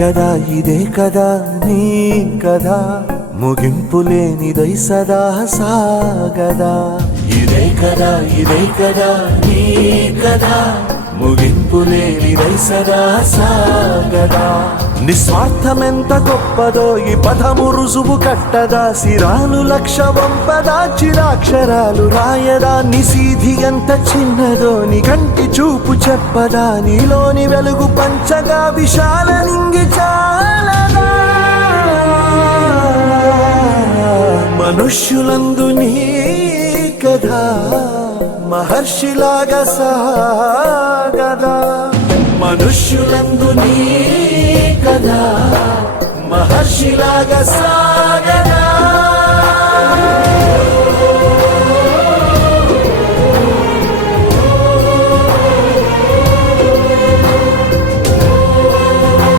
కదా ఇదే కదా నీ కదా ముగింపు లేనిదై సదా సాగదా ఇదే కదా నీ కదా ముగింపు లేనిదై సదా సాగదా నిస్వార్థమెంత గొప్పదో ఈ పదము రుజువు కట్టదా సిరాలు లక్ష వంపదా చిరాక్షరాలు రాయదా నిసీధి ఎంత చిన్నదో నీ కంటి చూపు చెప్పదా నీలోని వెలుగు పంచగా విశాల నింగి చాలదా మనుష్యులందు నీ కథా మహర్షిలాగా సాగదా మనుష్యులందు నీ కథా మహర్షిలాగా సాగదా